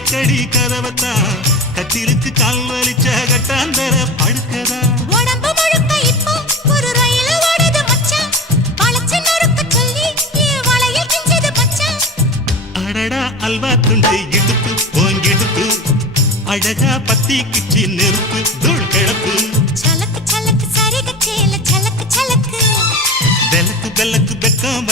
அடிக்கடி கதவத்தா கத்திலுக்கு கால் வலிச்ச கட்டாந்தர படுக்கதா உடம்பு முழுக்க இப்போ ஒரு ரயில் ஓடுது மச்சான் வளைச்சு நறுக்க சொல்லி என் வளையல் கிஞ்சது மச்சான் அடடா அல்வா துண்டு இடுப்பு போங்கிடுப்பு அழகா பத்தி கிச்சி நெருப்பு தூள் கிளப்பு சலக்கு சலக்கு சரிக சேல சலக்கு சலக்கு வெலக்கு வெலக்கு வெக்கம்